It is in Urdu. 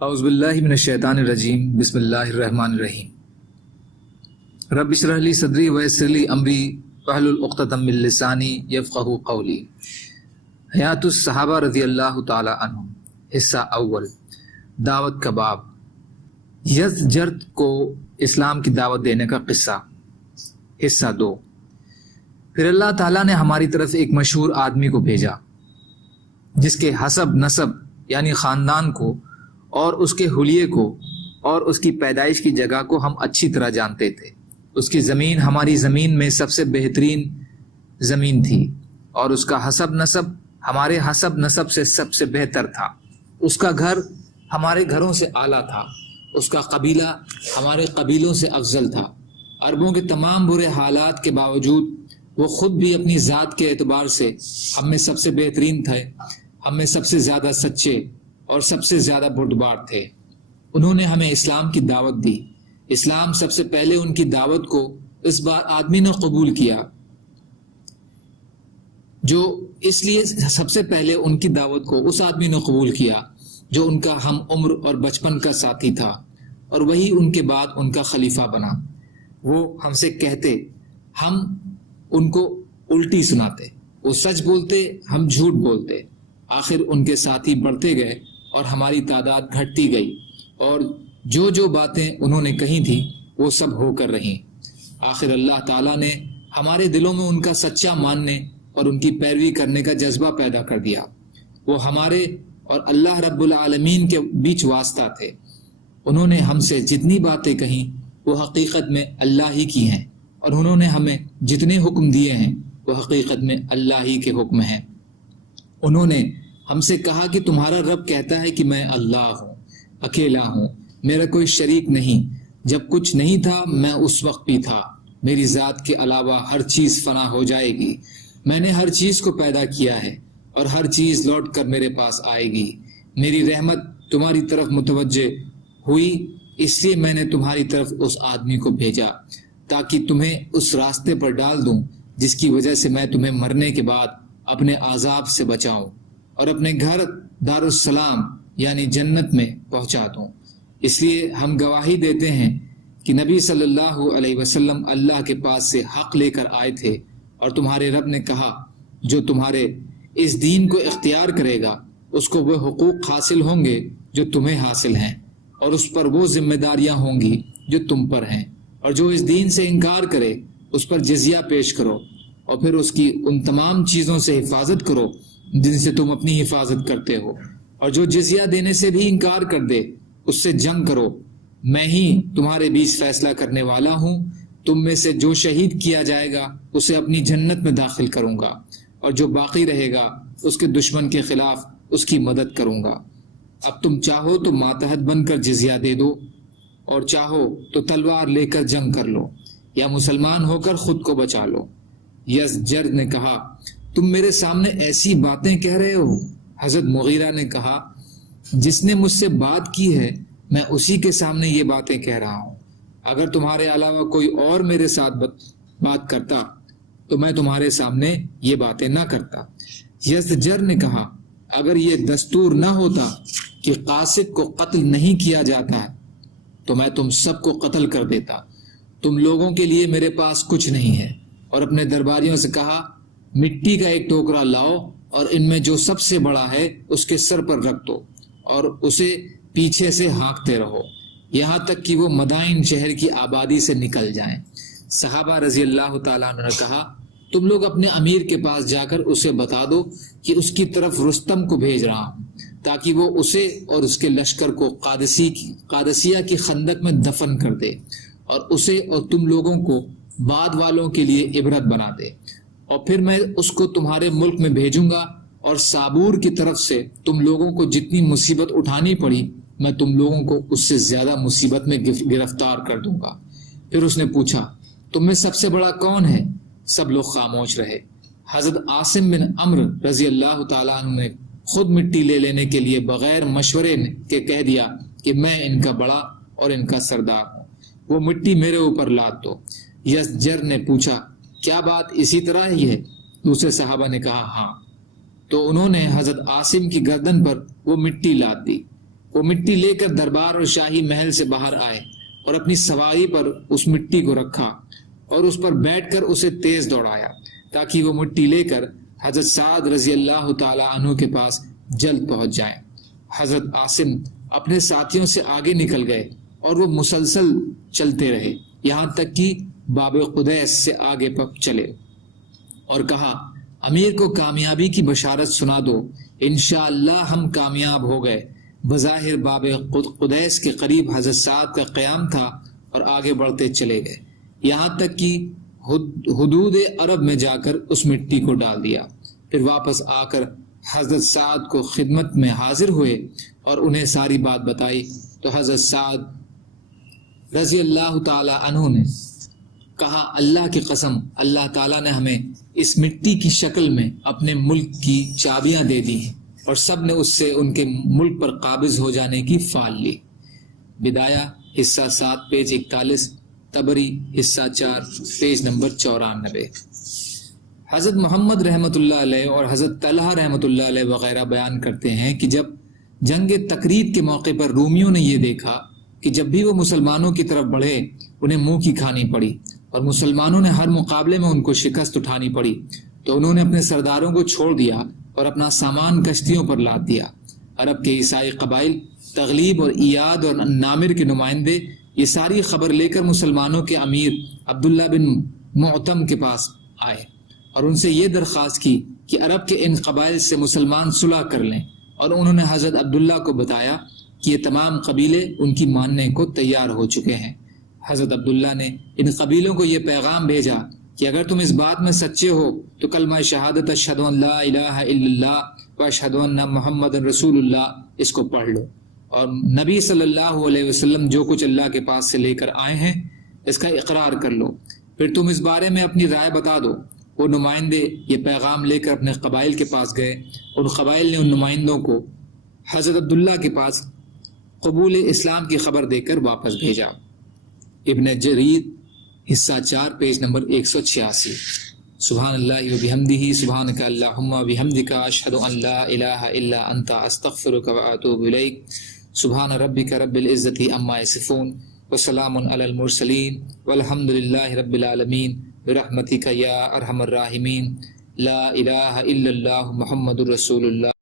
اعوذ باللہ من الشیطان الرجیم بسم اللہ الرحمن الرحیم رب اشرح لی صدری ویسر لی امری واحلل عقدۃ من لسانی یفقہوا قولی۔ حیات الصحابہ رضی اللہ تعالی عنہم، حصہ اول، دعوت کا باب۔ یزجرد کو اسلام کی دعوت دینے کا قصہ، حصہ دو۔ پھر اللہ تعالیٰ نے ہماری طرف ایک مشہور آدمی کو بھیجا جس کے حسب نسب یعنی خاندان کو اور اس کے حلیے کو اور اس کی پیدائش کی جگہ کو ہم اچھی طرح جانتے تھے۔ اس کی زمین ہماری زمین میں سب سے بہترین زمین تھی اور اس کا حسب نسب ہمارے حسب نسب سے سب سے بہتر تھا۔ اس کا گھر ہمارے گھروں سے اعلیٰ تھا، اس کا قبیلہ ہمارے قبیلوں سے افضل تھا۔ عربوں کے تمام برے حالات کے باوجود وہ خود بھی اپنی ذات کے اعتبار سے ہم میں سب سے بہترین تھے، ہم میں سب سے زیادہ سچے اور سب سے زیادہ بردبار تھے۔ انہوں نے ہمیں اسلام کی دعوت دی۔ اسلام سب سے پہلے ان کی دعوت کو اس بار آدمی نے قبول کیا، جو اس لیے سب سے پہلے ان کی دعوت کو اس آدمی نے قبول کیا جو ان کا ہم عمر اور بچپن کا ساتھی تھا، اور وہی ان کے بعد ان کا خلیفہ بنا۔ وہ ہم سے کہتے، ہم ان کو الٹی سناتے، وہ سچ بولتے، ہم جھوٹ بولتے۔ آخر ان کے ساتھی بڑھتے گئے اور ہماری تعداد گھٹتی گئی، اور جو باتیں انہوں نے کہی تھی وہ سب ہو کر رہیں۔ آخر اللہ تعالیٰ نے ہمارے دلوں میں ان کا سچا ماننے اور ان کی پیروی کرنے کا جذبہ پیدا کر دیا۔ وہ ہمارے اور اللہ رب العالمین کے بیچ واسطہ تھے۔ انہوں نے ہم سے جتنی باتیں کہیں وہ حقیقت میں اللہ ہی کی ہیں، اور انہوں نے ہمیں جتنے حکم دیے ہیں وہ حقیقت میں اللہ ہی کے حکم ہیں۔ انہوں نے ہم سے کہا کہ تمہارا رب کہتا ہے کہ میں اللہ ہوں، اکیلا ہوں، میرا کوئی شریک نہیں۔ جب کچھ نہیں تھا میں اس وقت بھی تھا، میری ذات کے علاوہ ہر چیز فنا ہو جائے گی۔ میں نے ہر چیز کو پیدا کیا ہے اور ہر چیز لوٹ کر میرے پاس آئے گی۔ میری رحمت تمہاری طرف متوجہ ہوئی، اس لیے میں نے تمہاری طرف اس آدمی کو بھیجا تاکہ تمہیں اس راستے پر ڈال دوں جس کی وجہ سے میں تمہیں مرنے کے بعد اپنے عذاب سے بچاؤں اور اپنے گھر دار السلام یعنی جنت میں پہنچا دوں۔ اس لیے ہم گواہی دیتے ہیں کہ نبی صلی اللہ علیہ وسلم اللہ کے پاس سے حق لے کر آئے تھے، اور تمہارے رب نے کہا جو تمہارے اس دین کو اختیار کرے گا اس کو وہ حقوق حاصل ہوں گے جو تمہیں حاصل ہیں، اور اس پر وہ ذمہ داریاں ہوں گی جو تم پر ہیں، اور جو اس دین سے انکار کرے اس پر جزیہ پیش کرو، اور پھر اس کی ان تمام چیزوں سے حفاظت کرو جن سے تم اپنی حفاظت کرتے ہو، اور جو جزیہ دینے سے بھی انکار کر دے اس سے جنگ کرو۔ میں ہی تمہارے بیچ فیصلہ کرنے والا ہوں۔ تم میں سے جو شہید کیا جائے گا اسے اپنی جنت میں داخل کروں گا، اور جو باقی رہے گا اس کے دشمن کے خلاف اس کی مدد کروں گا۔ اب تم چاہو تو ماتحت بن کر جزیہ دے دو، اور چاہو تو تلوار لے کر جنگ کر لو، یا مسلمان ہو کر خود کو بچا لو۔ یزجرد نے کہا، تم میرے سامنے ایسی باتیں کہہ رہے ہو؟ حضرت مغیرہ نے کہا، جس نے مجھ سے بات کی ہے میں اسی کے سامنے یہ باتیں کہہ رہا ہوں۔ اگر تمہارے علاوہ کوئی اور میرے ساتھ بات کرتا تو میں تمہارے سامنے یہ باتیں نہ کرتا۔ یزجر نے کہا، اگر یہ دستور نہ ہوتا کہ قاصد کو قتل نہیں کیا جاتا تو میں تم سب کو قتل کر دیتا۔ تم لوگوں کے لیے میرے پاس کچھ نہیں ہے۔ اور اپنے درباریوں سے کہا، مٹی کا ایک ٹوکرا لاؤ اور ان میں جو سب سے بڑا ہے اس کے سر پر رکھ دو، اور اسے پیچھے سے ہانکتے رہو یہاں تک کہ وہ مدائن شہر کی آبادی سے نکل جائیں۔ صحابہ رضی اللہ تعالیٰ عنہ نے کہا، تم لوگ اپنے امیر کے پاس جا کر اسے بتا دو کہ اس کی طرف رستم کو بھیج رہا ہوں تاکہ وہ اسے اور اس کے لشکر کو قادسیہ کی خندق میں دفن کر دے، اور اسے اور تم لوگوں کو بعد والوں کے لیے عبرت بنا دے۔ اور پھر میں اس کو تمہارے ملک میں بھیجوں گا، اور صابور کی طرف سے تم لوگوں کو جتنی مصیبت اٹھانی پڑی میں تم لوگوں کو اس سے زیادہ مصیبت میں گرفتار کر دوں گا۔ پھر اس نے پوچھا، تم میں سب سے بڑا کون ہے؟ سب لوگ خاموش رہے۔ حضرت عاصم بن عمرو رضی اللہ تعالیٰ عنہ نے خود مٹی لے لینے کے لیے بغیر مشورے کے کہہ دیا کہ میں ان کا بڑا اور ان کا سردار ہوں، وہ مٹی میرے اوپر لاد دو۔ یزجر نے پوچھا، کیا بات اسی طرح ہی ہے؟ دوسرے صحابہ نے کہا، ہاں۔ تو انہوں نے حضرت عاصم کی گردن پر وہ مٹی لاد دی۔ وہ مٹی لے کر دربار اور شاہی محل سے باہر آئے اور اپنی سواری پر اس مٹی کو رکھا اور اس پر بیٹھ کر اسے تیز دوڑایا تاکہ وہ مٹی لے کر حضرت سعد رضی اللہ تعالی عنہ کے پاس جلد پہنچ جائیں۔ حضرت عاصم اپنے ساتھیوں سے آگے نکل گئے اور وہ مسلسل چلتے رہے یہاں تک کہ باب قدیس سے آگے چلے اور کہا امیر کو کامیابی کی بشارت سنا دو، انشاءاللہ ہم کامیاب ہو گئے۔ بظاہر باب قدیس کے قریب حضرت سعد کا قیام تھا اور آگے بڑھتے چلے گئے یہاں تک کہ حدود عرب میں جا کر اس مٹی کو ڈال دیا۔ پھر واپس آ کر حضرت سعد کو خدمت میں حاضر ہوئے اور انہیں ساری بات بتائی تو حضرت سعد رضی اللہ تعالی عنہ نے کہا اللہ کی قسم، اللہ تعالیٰ نے ہمیں اس مٹی کی شکل میں اپنے ملک کی چابیاں دے دی ہیں اور سب نے اس سے ان کے ملک پر قابض ہو جانے کی فال لی۔ بدایہ حصہ 7 پیج 41، طبری حصہ 4 پیج نمبر 94۔ حضرت محمد رحمۃ اللہ علیہ اور حضرت طلحہ رحمۃ اللہ علیہ وغیرہ بیان کرتے ہیں کہ جب جنگ تقرید کے موقع پر رومیوں نے یہ دیکھا کہ جب بھی وہ مسلمانوں کی طرف بڑھے انہیں منہ کی کھانی پڑی اور مسلمانوں نے ہر مقابلے میں ان کو شکست اٹھانی پڑی، تو انہوں نے اپنے سرداروں کو چھوڑ دیا اور اپنا سامان کشتیوں پر لاد دیا۔ عرب کے عیسائی قبائل تغلیب اور ایاد اور نامر کے نمائندے یہ ساری خبر لے کر مسلمانوں کے امیر عبداللہ بن معتم کے پاس آئے اور ان سے یہ درخواست کی کہ عرب کے ان قبائل سے مسلمان صلح کر لیں، اور انہوں نے حضرت عبداللہ کو بتایا کہ یہ تمام قبیلے ان کی ماننے کو تیار ہو چکے ہیں۔ حضرت عبداللہ نے ان قبیلوں کو یہ پیغام بھیجا کہ اگر تم اس بات میں سچے ہو تو کلمہ شہادت اشہد ان لا الہ الا اللہ و اشہد ان محمد رسول اللہ اس کو پڑھ لو، اور نبی صلی اللہ علیہ وسلم جو کچھ اللہ کے پاس سے لے کر آئے ہیں اس کا اقرار کر لو، پھر تم اس بارے میں اپنی رائے بتا دو۔ وہ نمائندے یہ پیغام لے کر اپنے قبائل کے پاس گئے، ان قبائل نے ان نمائندوں کو حضرت عبداللہ کے پاس قبول اسلام کی خبر دے کر واپس بھیجا۔ ابن جریر حصہ 4 پیج نمبر 186۔ سبحان اللہ و بحمدہ، سبحانک اللہم و بحمدک، اشہد ان لا الہ الا انت، استغفرک و اتوب الیک۔ سبحان ربک رب العزت عما یصفون وسلام علی المرسلین والحمد للہ رب العالمین برحمتک یا ارحم الراحمین۔ لا الہ الا اللہ محمد رسول اللہ۔